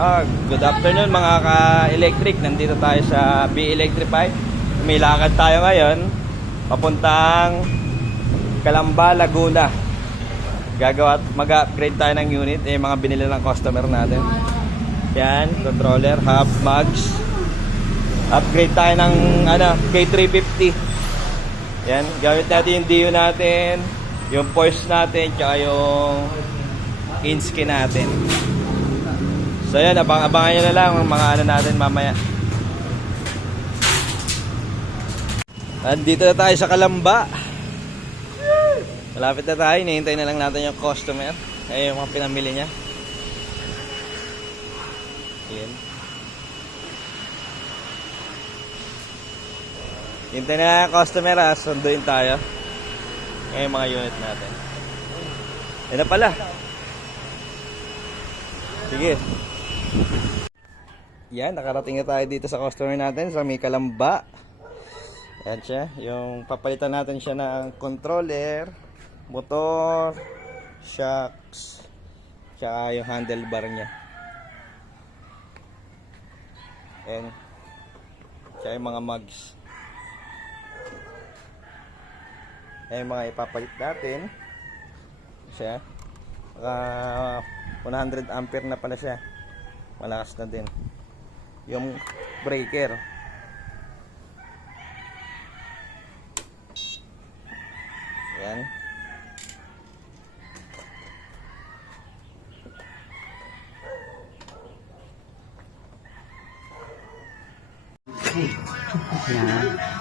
Good afternoon mga ka-electric. Nandito tayo sa B Electrify. May lakad tayo ngayon papuntang Calamba, Laguna. Mag-upgrade tayo ng unit, mga binili ng customer natin. Yan, controller, hub, mugs. Upgrade tayo ng K350. Yan, gamit natin yung DU natin, yung force natin, tsaka yung in-skin natin. So yan, abangan nyo na lang ang mga natin mamaya. Andito na tayo sa Calamba. Malapit na tayo, hinihintay na lang natin yung customer. Ay, yung mga pinamili niya. Yan. Hintay na lang yung customer, sunduin tayo. Ngayon yung mga unit natin. Yan na pala. Sige. Yan, nakarating na tayo dito sa customer natin sa may Calamba. Yan siya, yung papalitan natin siya ng controller, motor, shocks, tsaka yung handlebar niya. Yan. Tsaka yung mga mugs. Yan yung mga ipapalit natin. Siya. 100 ampere na pala siya. Malakas na din. Yung breaker. Yan. Yan.